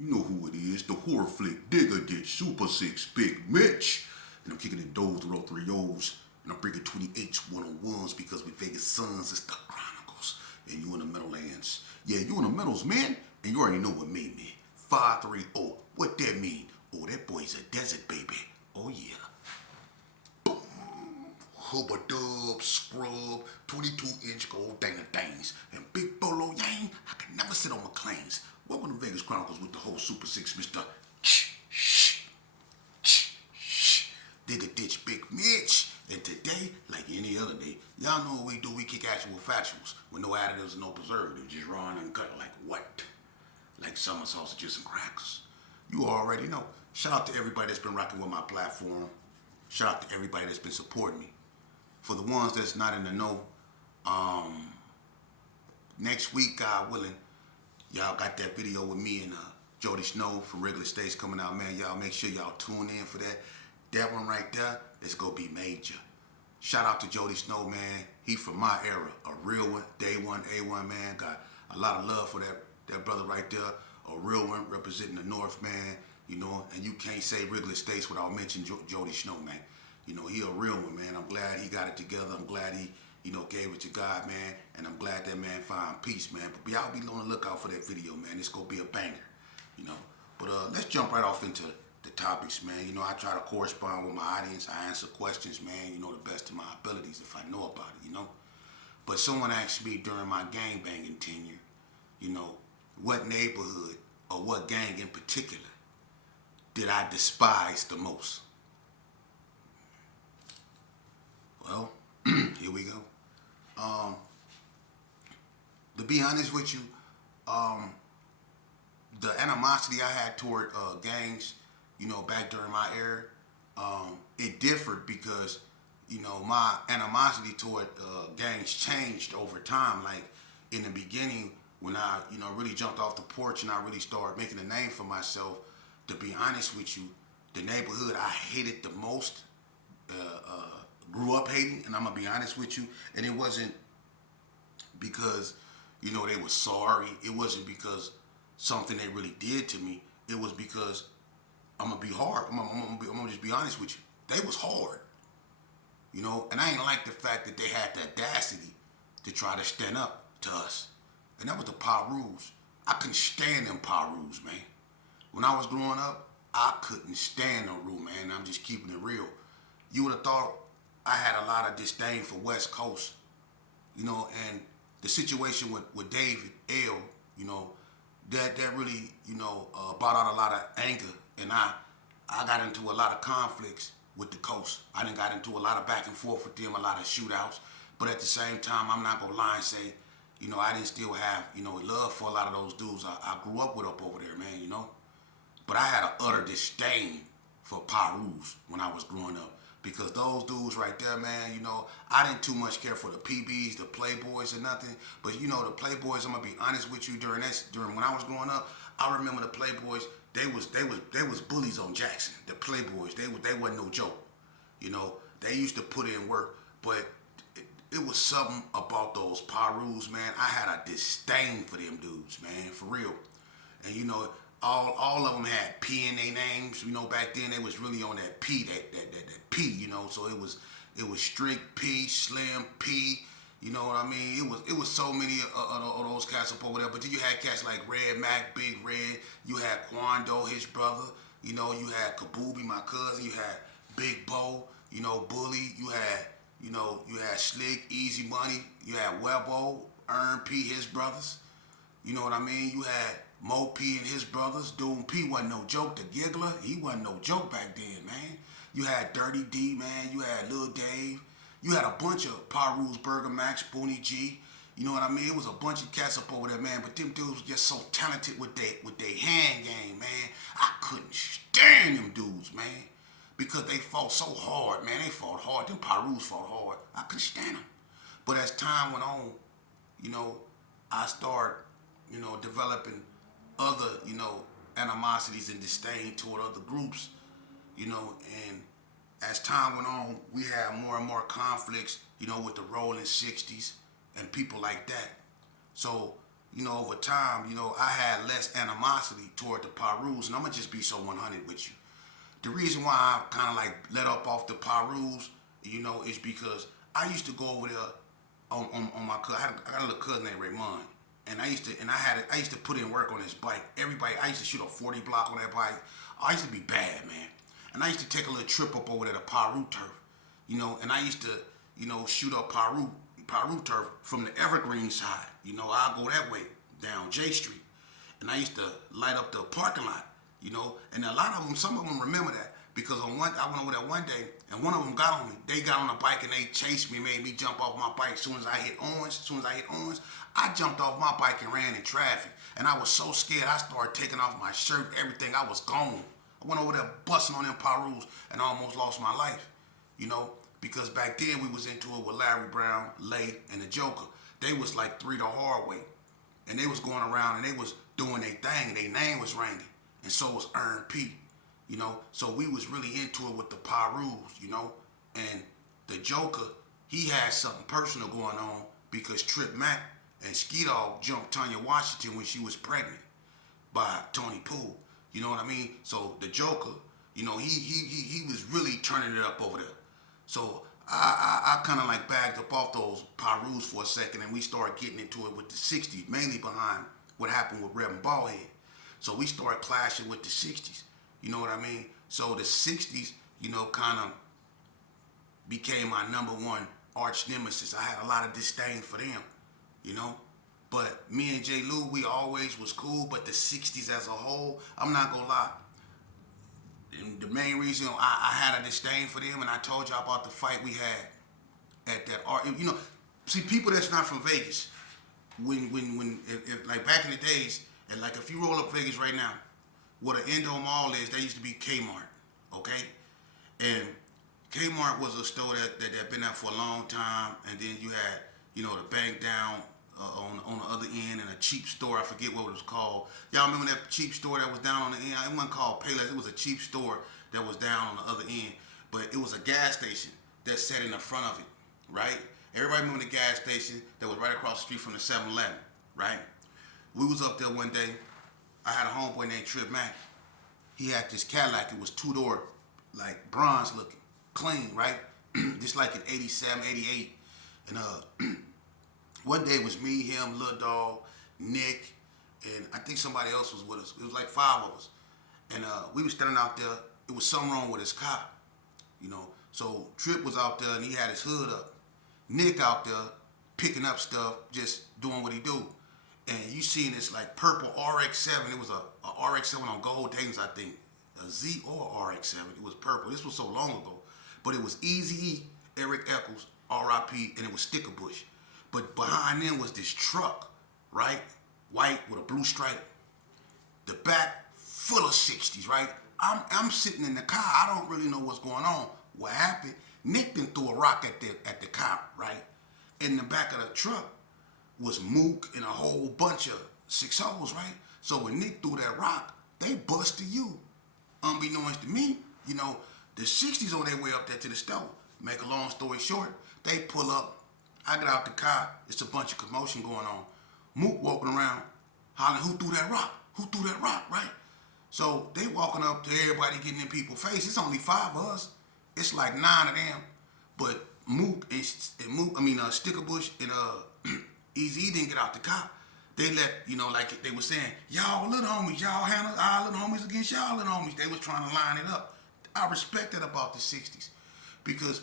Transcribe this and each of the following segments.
You know who it is, the horror flick digger ditch Super 6 Big Mitch. And I'm kicking in doors with all three O's. And I'm bringing 28 101s because we Vegas Suns, it's the Chronicles. And you in the Meadowlands. Yeah, you in the Meadows, man. And you already know what made me. 530. What that mean? Oh, that boy's a desert baby. Oh, yeah. Boom. Hubba dub, scrub, 22-inch gold Dana Danes. And Big Bolo Yang, I can never sit on McLean's. Welcome to Vegas Chronicles with the whole Super 6, Mr. Digger Ditch Big Mitch. And today, like any other day, y'all know what we do. We kick actual factuals with no additives and no preservatives. Just raw and uncut like what? Like summer sausages and crackers. You already know. Shout out to everybody that's been rocking with my platform. Shout out to everybody that's been supporting me. For the ones that's not in the know, next week, God willing, y'all got that video with me and Jody Snow from Wrigley States coming out, man. Y'all make sure y'all tune in for that. That one right there is going to be major. Shout out to Jody Snow, man. He from my era. A real one. Day one, A1, man. Got a lot of love for that brother right there. A real one representing the North, man. You know, and you can't say Wrigley States without mentioning Jody Snow, man. You know, he a real one, man. I'm glad he got it together. I'm glad he, gave it to God, man. And I'm glad that man found peace, man. But y'all be on the lookout for that video, man. It's going to be a banger, But let's jump right off into the topics, man. I try to correspond with my audience. I answer questions, man, the best of my abilities if I know about it, But someone asked me during my gangbanging tenure, what neighborhood or what gang in particular did I despise the most? Well, here we go. To be honest with you, the animosity I had toward gangs, back during my era, it differed because, my animosity toward gangs changed over time. Like in the beginning, when I, really jumped off the porch and I really started making a name for myself, to be honest with you, the neighborhood I hated the most, grew up hating, and I'm gonna be honest with you, and it wasn't because, they were sorry. It wasn't because something they really did to me. It was because I'm gonna be hard. I'm gonna just be honest with you. They was hard, and I ain't like the fact that they had the audacity to try to stand up to us, and that was the Pirus. I couldn't stand them Pirus, man. When I was growing up, I couldn't stand no rule, man. I'm just keeping it real. You would have thought I had a lot of disdain for West Coast, and the situation with David L, that really, brought out a lot of anger, and I got into a lot of conflicts with the coast. I done got into a lot of back and forth with them, a lot of shootouts, but at the same time, I'm not gonna lie and say, I didn't still have, love for a lot of those dudes I grew up with up over there, man, But I had an utter disdain for Pirus when I was growing up. Because those dudes right there, man, I didn't too much care for the PBs, the Playboys or nothing. But the Playboys, I'm gonna be honest with you, during when I was growing up, I remember the Playboys, they was bullies on Jackson. The Playboys, they wasn't no joke. They used to put in work, but it was something about those Pirus, man. I had a disdain for them dudes, man, for real. And all of them had P in their names. Back then they was really on that P, that P. So it was Strict P, Slim P. You know what I mean? It was so many of those cats up over there. But then you had cats like Red Mac, Big Red. You had Quando, his brother. You had Kabubi, my cousin. You had Big Bo. Bully. You had Slick, Easy Money. You had Webbo, Earn P, his brothers. You know what I mean? You had Mo P and his brothers. Doom P wasn't no joke. The Giggler, he wasn't no joke back then, man. You had Dirty D, man. You had Lil Dave. You had a bunch of Pirus, Burger Max, Booney G. You know what I mean? It was a bunch of cats up over there, man. But them dudes were just so talented with their hand game, man. I couldn't stand them dudes, man. Because they fought so hard, man. They fought hard. Them Pirus fought hard. I couldn't stand them. But as time went on, I started, developing other, animosities and disdain toward other groups, and as time went on, we had more and more conflicts, with the rolling 60s and people like that. So over time, I had less animosity toward the Pirus, and I'm gonna just be so 100 with you. The reason why I kind of like let up off the Pirus, is because I used to go over there on my cousin. I got a little cousin named Raymond, and I used to put in work on his bike. I used to shoot a 40 block on that bike. I used to be bad, man, and I used to take a little trip up over there to Piru turf, and I used to, shoot up Piru turf from the Evergreen side. I'll go that way down J Street, and I used to light up the parking lot, and a lot of them, some of them remember that because I went over there one day, and one of them got on me. They got on the bike and they chased me, made me jump off my bike. As soon as I hit orange, I jumped off my bike and ran in traffic, and I was so scared. I started taking off my shirt, everything. I was gone. I went over there busting on them Pirus and almost lost my life, because back then we was into it with Larry Brown, Lay, and the Joker. They was like three the hard way, and they was going around and they was doing their thing. Their name was ringing, and so was Earn P. So we was really into it with the Pirus, and the Joker, he had something personal going on because Trip Mack and Ski Dog jumped Tanya Washington when she was pregnant by Tony Poole. You know what I mean? So the Joker, he was really turning it up over there. So I kind of like bagged up off those Pirus for a second, and we started getting into it with the 60s, mainly behind what happened with Reb and Ballhead. So we started clashing with the 60s. You know what I mean? So the 60s, kind of became my number one arch nemesis. I had a lot of disdain for them, But me and J. Lou, we always was cool, but the 60s as a whole, I'm not gonna lie. And the main reason I had a disdain for them, and I told y'all about the fight we had at that art. See, people that's not from Vegas, if like back in the days, and like if you roll up Vegas right now, what an Indo Mall is, there used to be Kmart, okay? And Kmart was a store that been there for a long time, and then you had, the bank down on the other end, and a cheap store, I forget what it was called. Y'all remember that cheap store that was down on the end? It wasn't called Payless, it was a cheap store that was down on the other end, but it was a gas station that sat in the front of it, right? Everybody remember the gas station that was right across the street from the 7-Eleven, right? We was up there one day. I had a homeboy named Trip Mack. He had this Cadillac. It was two-door, like bronze looking, clean, right? Just like an 87, 88. And one day it was me, him, Lil Dog, Nick, and I think somebody else was with us. It was like 5 of us. And we was standing out there. It was something wrong with his car, So Trip was out there and he had his hood up. Nick out there picking up stuff, just doing what he do. And you seen this like purple RX-7. It was a RX-7 on gold things, I think. A Z or RX-7. It was purple. This was so long ago. But it was Eazy-E, Eric Eccles, R.I.P., and it was Sticker Bush. But behind them was this truck, right? White with a blue stripe. The back full of 60s, right? I'm sitting in the car. I don't really know what's going on. What happened? Nick then threw a rock at the car, right? In the back of the truck was Mook and a whole bunch of 6-0s, right? So when Nick threw that rock, they busted you. Unbeknownst to me, the 60s on their way up there to the store. Make a long story short, they pull up. I get out the car. It's a bunch of commotion going on. Mook walking around, hollering, who threw that rock? Who threw that rock, right? So they walking up to everybody getting in people's face. It's only 5 of us. It's like 9 of them. But Sticker Bush and Eazy didn't get out the car. They let, like they were saying, y'all little homies, y'all handle our little homies against y'all little homies. They was trying to line it up. I respect that about the 60s because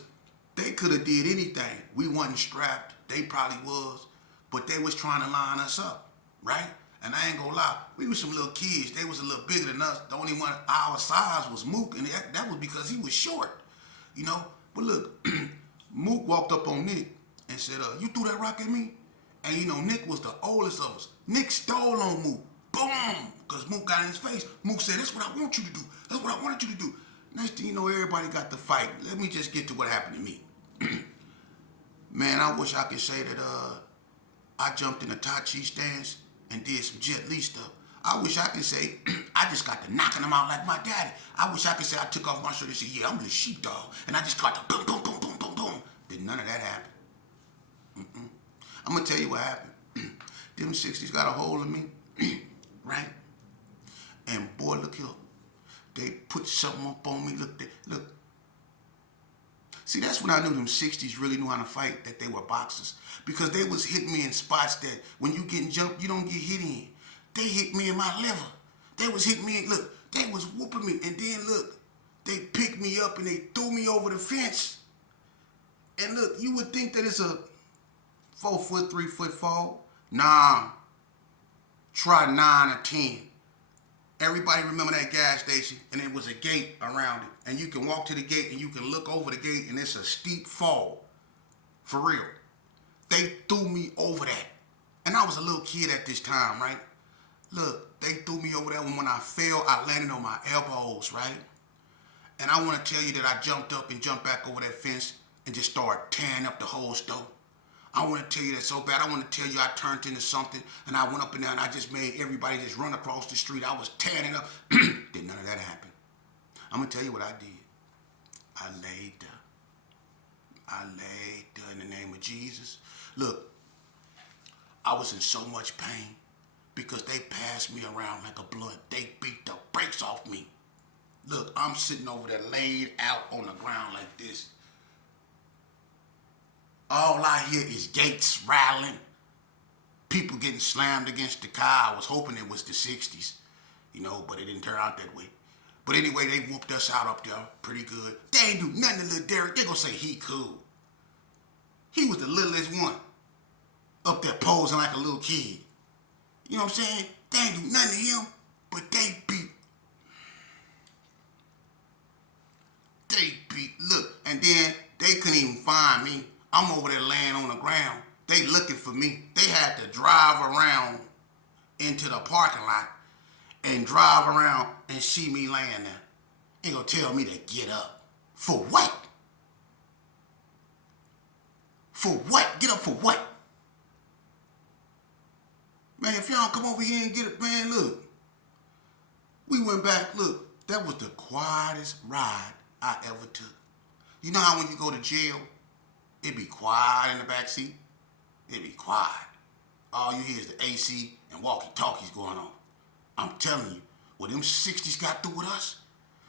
they could have did anything. We wasn't strapped. They probably was. But they was trying to line us up, right? And I ain't gonna lie, we was some little kids. They was a little bigger than us. The only one our size was Mook, and that was because he was short, But look, Mook walked up on Nick and said, you threw that rock at me? And Nick was the oldest of us. Nick stole on Mook. Boom! Because Mook got in his face. Mook said, that's what I want you to do. That's what I wanted you to do. Next thing you know, everybody got the fight. Let me just get to what happened to me. Man, I wish I could say that I jumped in a Tai Chi stance and did some Jet Li stuff. I wish I could say I just got to knocking them out like my daddy. I wish I could say I took off my shirt and said, yeah, I'm the sheepdog. And I just got to boom, boom, boom, boom, boom, boom. Did none of that happen. I'm going to tell you what happened. Them 60s got a hold of me, right? And boy, look here. They put something up on me. Look. See, that's when I knew them 60s really knew how to fight, that they were boxers. Because they was hitting me in spots that when you getting jumped, you don't get hit in. They hit me in my liver. They was hitting me, look, they was whooping me. And then look, they picked me up and they threw me over the fence. And look, you would think that it's a 4 foot, 3 foot fall. Nah, try 9 or 10. Everybody remember that gas station, and there was a gate around it. And you can walk to the gate and you can look over the gate and it's a steep fall. For real. They threw me over that. And I was a little kid at this time, right? Look, they threw me over there, and when I fell, I landed on my elbows, right? And I want to tell you that I jumped up and jumped back over that fence and just started tearing up the whole stove. I want to tell you that so bad. I want to tell you I turned into something, and I went up and down, and I just made everybody just run across the street. I was tearing it up. Did none of that happen. I'm going to tell you what I did. I laid there. I laid there in the name of Jesus. Look, I was in so much pain because they passed me around like a blunt. They beat the brakes off me. Look, I'm sitting over there laid out on the ground like this. All I hear is gates rattling, people getting slammed against the car. I was hoping it was the 60s, but it didn't turn out that way. But anyway, they whooped us out up there pretty good. They ain't do nothing to little Derek. They gonna say he cool. He was the littlest one up there posing like a little kid. You know what I'm saying? They ain't do nothing to him, but they beat. Look, and then they couldn't even find me. I'm over there laying on the ground. They looking for me. They had to drive around into the parking lot and drive around and see me laying there. Ain't gonna tell me to get up. For what? For what? Get up for what? Man, if y'all come over here and get it, man, look. We went back, look, that was the quietest ride I ever took. You know how when you go to jail, it be quiet in the back seat? It be quiet. All you hear is the AC and walkie-talkies going on. I'm telling you, when them 60s got through with us,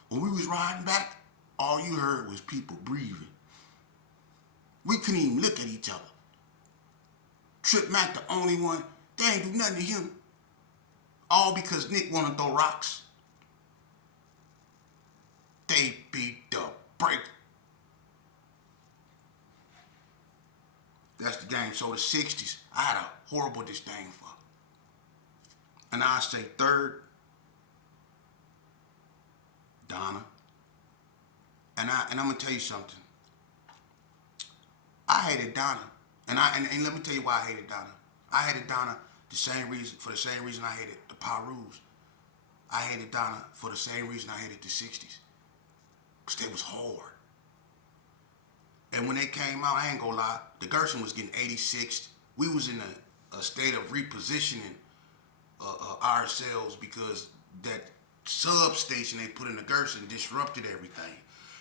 when we was riding back, all you heard was people breathing. We couldn't even look at each other. Trip Mac the only one, they ain't do nothing to him. All because Nick wanna throw rocks. They beat the break. That's the game. So the 60s, I had a horrible disdain for. And I say third, Donna. And I'm gonna tell you something. I hated Donna. And let me tell you why I hated Donna. I hated Donna for the same reason I hated the Pirus. I hated Donna for the same reason I hated the 60s. Because they was hard. And when they came out, I ain't gonna lie, the Gerson was getting 86th. We was in a state of repositioning ourselves because that substation they put in the Gerson disrupted everything.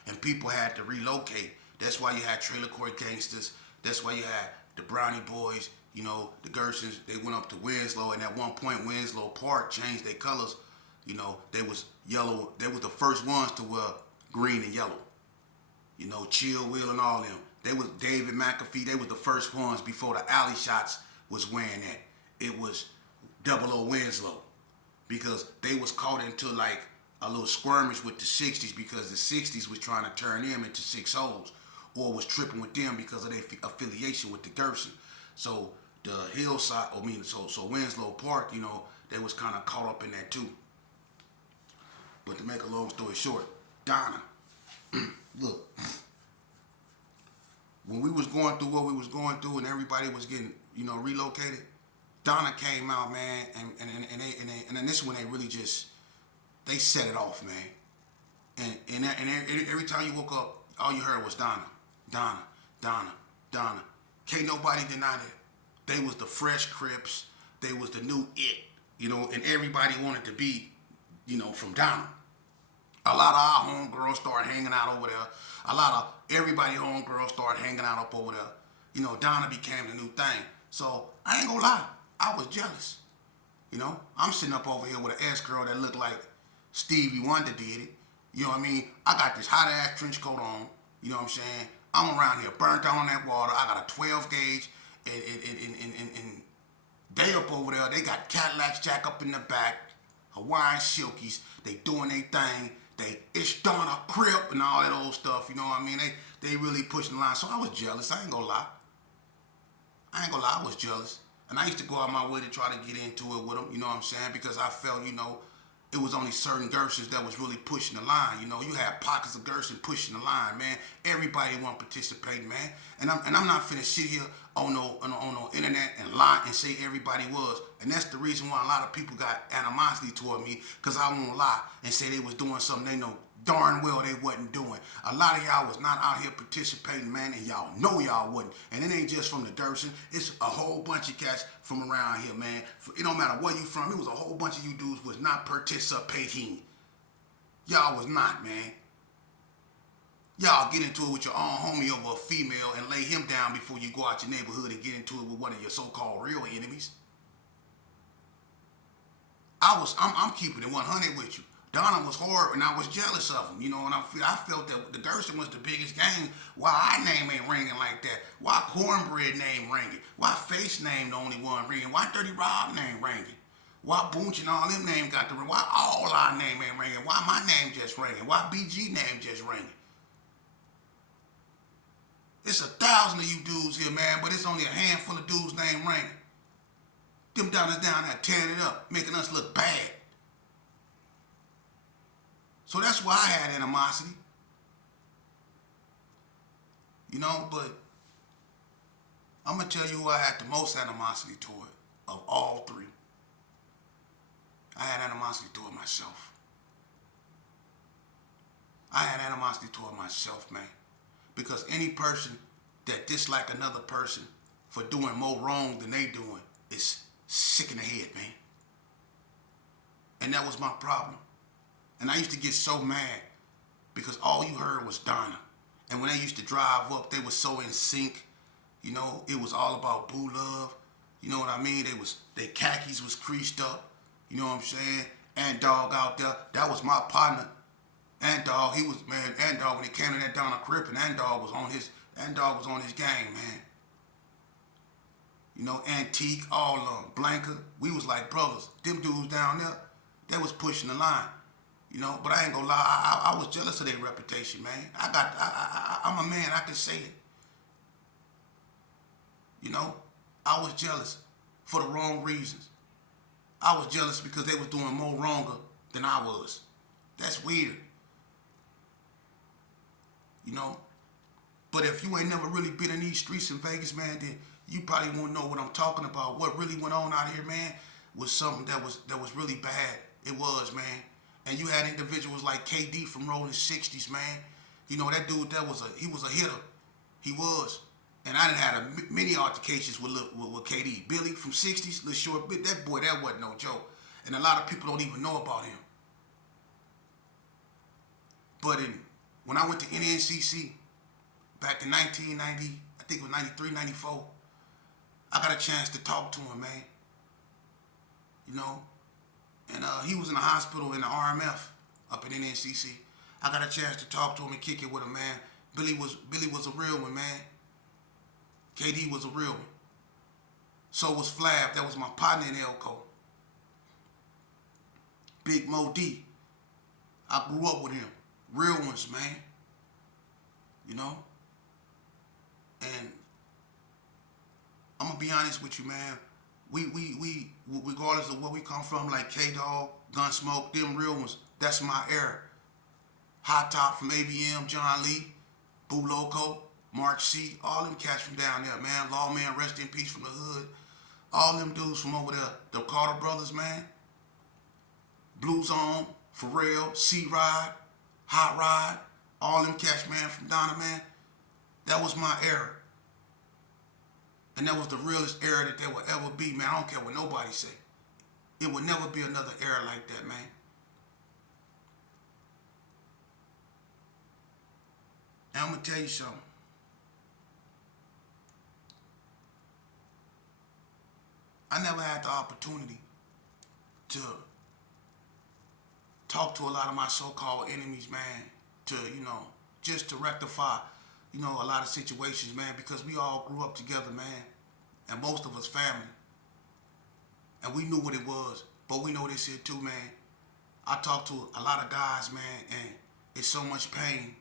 And people had to relocate. That's why you had Trailer Court Gangsters. That's why you had the Brownie Boys, the Gersons. They went up to Winslow, and at one point, Winslow Park changed their colors. They was yellow. They was the first ones to wear green and yellow. Chill Will and all them. They was David McAfee. They was the first ones before the alley shots was wearing that. It was 00 Winslow because they was caught into like a little skirmish with the 60s because the 60s was trying to turn them into 6-0s or was tripping with them because of their affiliation with the Gerson. So the hillside, so Winslow Park, they was kind of caught up in that too. But to make a long story short, Donna, look, when we was going through what we was going through and everybody was getting, relocated, Donna came out, man, and then this one they really just, they set it off, man. And every time you woke up, all you heard was Donna, Donna, Donna, Donna. Can't nobody deny that. They was the fresh Crips. They was the new it, and everybody wanted to be, from Donna. A lot of our homegirls started hanging out over there. A lot of everybody homegirls started hanging out up over there. Donna became the new thing. So I ain't gonna lie. I was jealous. You know, I'm sitting up over here with an ex-girl that looked like Stevie Wonder did it. You know what I mean? I got this hot ass trench coat on. You know what I'm saying? I'm around here burnt out on that water. I got a 12 gauge and they up over there. They got Cadillacs jack up in the back, Hawaiian silkies. They doing their thing. It's Donna Crip and all that old stuff. You know what I mean? They really pushing the line. So I was jealous. I ain't gonna lie. I was jealous. And I used to go out my way to try to get into it with them, you know what I'm saying? Because I felt, you know, it was only certain Gersons that was really pushing the line. You know, you had pockets of Gerson pushing the line, man. Everybody want to participate, man. And I'm not finna sit here on no internet and lie and say everybody was. And that's the reason why a lot of people got animosity toward me, because I won't lie and say they was doing something they know darn well they wasn't doing. A lot of y'all was not out here participating, man, and y'all know y'all wasn't. And it ain't just from the Gerson. It's a whole bunch of cats from around here, man. It don't matter where you from. It was a whole bunch of you dudes was not participating. Y'all was not, man. Y'all get into it with your own homie over a female and lay him down before you go out your neighborhood and get into it with one of your so-called real enemies. I'm keeping it 100 with you. Donna was hard and I was jealous of him, you know, and I felt that the Gerson was the biggest gang. Why our name ain't ringing like that? Why Cornbread name ringing? Why Face name the only one ringing? Why Dirty Rob name ringing? Why Boonch and all them name got the ring? Why all our name ain't ringing? Why my name just ringing? Why BG name just ringing? It's 1,000 of you dudes here, man, but it's only a handful of dudes name ringing. Them down there tearing it up, making us look bad. So that's why I had animosity. You know, but I'm going to tell you who I had the most animosity toward of all three. I had animosity toward myself. I had animosity toward myself, man. Because any person that dislike another person for doing more wrong than they doing is sick in the head, man. And that was my problem. And I used to get so mad because all you heard was Donna. And when they used to drive up, they were so in sync. You know, it was all about boo love. You know what I mean? Their khakis was creased up. You know what I'm saying? Ant Dog out there, that was my partner. Ant Dog, Ant Dog, when he came to that Donna Crip, and Ant Dog was on his game, man. You know, Antique, all of them, Blanca, we was like brothers. Them dudes down there, they was pushing the line. You know, but I ain't gonna lie, I was jealous of their reputation, man. I'm a man, I can say it. You know, I was jealous for the wrong reasons. I was jealous because they was doing more wronger than I was. That's weird. You know, but if you ain't never really been in these streets in Vegas, man, then you probably won't know what I'm talking about. What really went on out here, man, was something that was really bad. It was, man. And you had individuals like KD from Rolling 60s, man. You know, that dude, he was a hitter. He was. And I done had many altercations with KD. Billy from 60s, little short bit. That boy, that wasn't no joke. And a lot of people don't even know about him. But when I went to NNCC back in 1990, I think it was 93, 94, I got a chance to talk to him, man. You know? And he was in the hospital in the RMF up in NNCC. I got a chance to talk to him and kick it with him, man. Billy was a real one, man. KD was a real one. So was Flab. That was my partner in Elko. Big Mo D. I grew up with him. Real ones, man. You know? And I'm gonna be honest with you, man. We regardless of where we come from, like K-Dog, Gunsmoke, them real ones, that's my era. Hot Top from ABM, John Lee, Boo Loco, Mark C, all them cats from down there, man. Lawman, rest in peace from the hood. All them dudes from over there, the Carter brothers, man. Blue Zone, Pharrell, C-Rod, Hot Rod, all them cats, man, from Donna, man. That was my era. And that was the realest era that there will ever be, man. I don't care what nobody say. It will never be another era like that, man. And I'm going to tell you something. I never had the opportunity to talk to a lot of my so-called enemies, man, to, just to rectify, a lot of situations, man, because we all grew up together, man, and most of us family, and we knew what it was, but we know this here too, man. I talk to a lot of guys, man, and it's so much pain.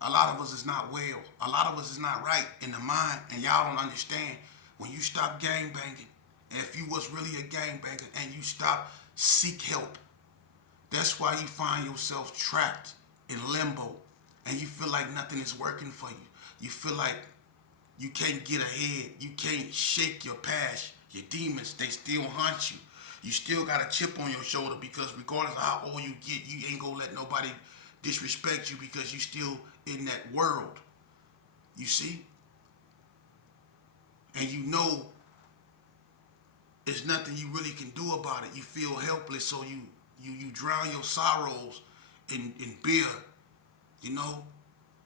A lot of us is not well. A lot of us is not right in the mind, and y'all don't understand. When you stop gangbanging, and if you was really a gangbanger, and you stop, seek help, that's why you find yourself trapped in limbo, and you feel like nothing is working for you. You feel like you can't get ahead. You can't shake your past. Your demons, they still haunt you. You still got a chip on your shoulder because regardless of how old you get, you ain't gonna let nobody disrespect you because you still in that world. You see? And you know there's nothing you really can do about it. You feel helpless, so you drown your sorrows in beer,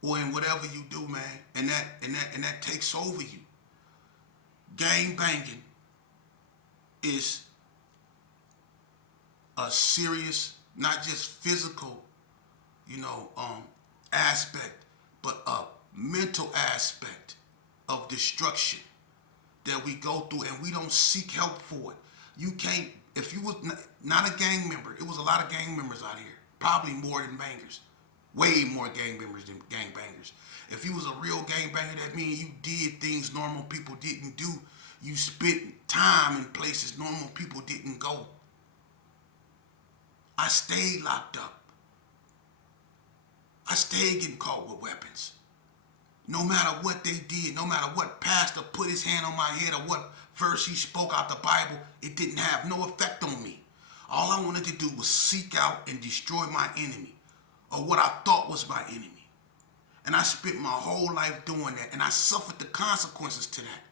or in whatever you do, man. And that takes over you. Gang banging is a serious, not just physical, aspect, but a mental aspect of destruction that we go through, and we don't seek help for it. You can't, if you was not a gang member, it was a lot of gang members out here, probably more than bangers, way more gang members than gang bangers. If you was a real gang banger, that means you did things normal people didn't do. You spent time in places normal people didn't go. I stayed locked up. I stayed getting caught with weapons. No matter what they did, no matter what pastor put his hand on my head or what verse he spoke out the Bible, it didn't have no effect on me. All I wanted to do was seek out and destroy my enemy, or what I thought was my enemy. And I spent my whole life doing that, and I suffered the consequences to that.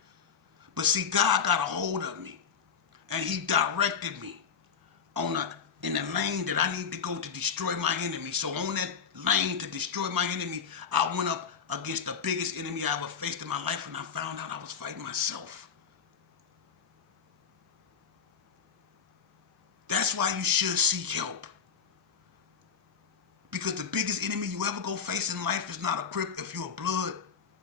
But see, God got a hold of me, and he directed me in the lane that I need to go to destroy my enemy. So on that lane to destroy my enemy, I went up against the biggest enemy I ever faced in my life, and I found out I was fighting myself. That's why you should seek help. Because the biggest enemy you ever go face in life is not a Crip if you're a Blood,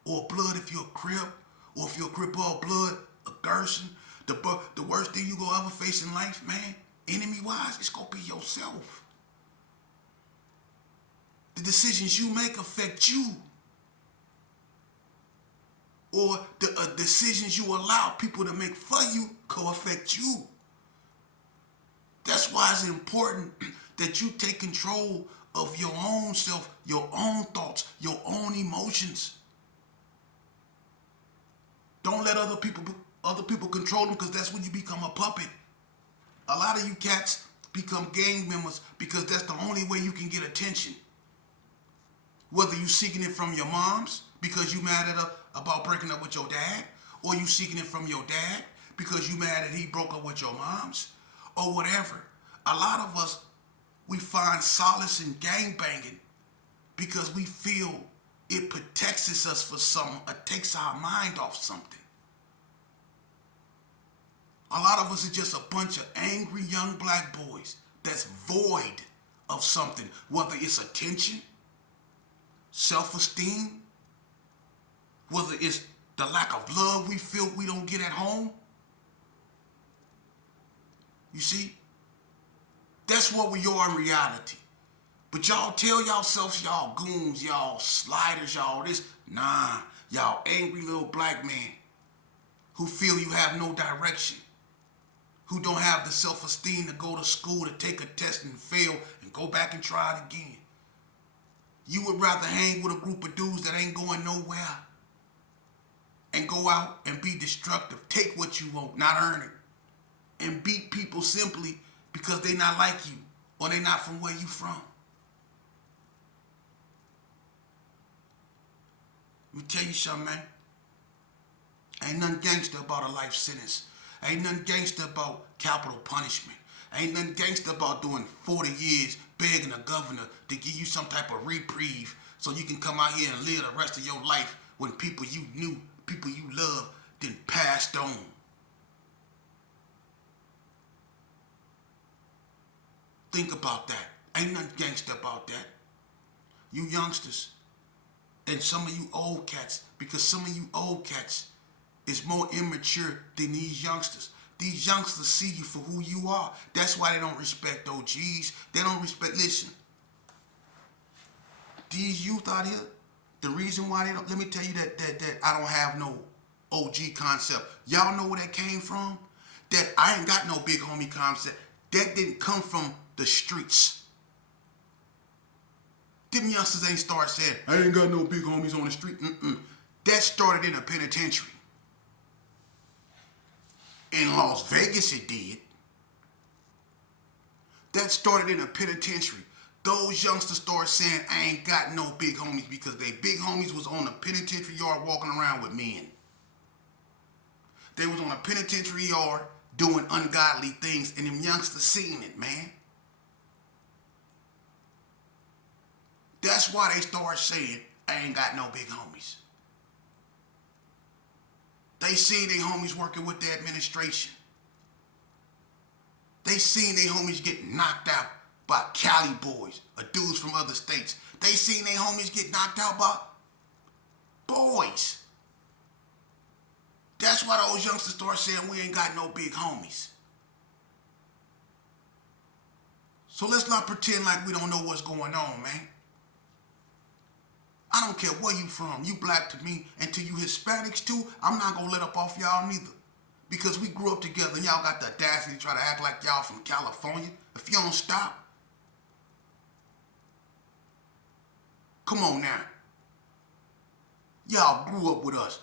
or a Blood if you're a Crip, or if you're a Crip or a Blood, a Gerson. The worst thing you go ever face in life, man, enemy-wise, it's going to be yourself. The decisions you make affect you. Or the decisions you allow people to make for you could affect you. That's why it's important that you take control of your own self, your own thoughts, your own emotions. Don't let other people control them, because that's when you become a puppet. A lot of you cats become gang members because that's the only way you can get attention. Whether you seeking it from your moms because you mad at her about breaking up with your dad, or you seeking it from your dad because you mad that he broke up with your moms, or whatever. A lot of us, we find solace in gang banging because we feel it protects us for something, or takes our mind off something. A lot of us are just a bunch of angry young black boys that's void of something, whether it's attention, self-esteem, whether it's the lack of love we feel we don't get at home. You see? That's what we are in reality. But y'all tell yourselves y'all goons, y'all sliders, y'all this. Nah, y'all angry little black men who feel you have no direction, who don't have the self-esteem to go to school, to take a test and fail and go back and try it again. You would rather hang with a group of dudes that ain't going nowhere and go out and be destructive, take what you want, not earn it, and beat people simply because they not like you or they not from where you from. Let me tell you something, man. Ain't nothing gangster about a life sentence. Ain't nothing gangster about capital punishment. Ain't nothing gangster about doing 40 years begging a governor to give you some type of reprieve so you can come out here and live the rest of your life when people you knew, people you loved, then passed on. Think about that. Ain't nothing gangster about that. You youngsters and some of you old cats, because some of you old cats is more immature than these youngsters. These youngsters see you for who you are. That's why they don't respect OGs. They don't respect, listen, these youth out here, the reason why they don't, let me tell you that I don't have no OG concept. Y'all know where that came from? That I ain't got no big homie concept. That didn't come from the streets. Them youngsters ain't start saying, I ain't got no big homies on the street. That started in a penitentiary. In Las Vegas it did. That started in a penitentiary. Those youngsters started saying, I ain't got no big homies because they big homies was on the penitentiary yard walking around with men. They was on a penitentiary yard doing ungodly things, and them youngsters seen it, man. That's why they start saying, I ain't got no big homies. They seen their homies working with the administration. They seen their homies get knocked out by Cali boys or dudes from other states. They seen their homies get knocked out by boys. That's why those youngsters start saying we ain't got no big homies. So let's not pretend like we don't know what's going on, man. I don't care where you from. You black to me, and to you Hispanics too, I'm not gonna let up off y'all neither. Because we grew up together and y'all got the audacity to try to act like y'all from California. If you don't stop. Come on now. Y'all grew up with us.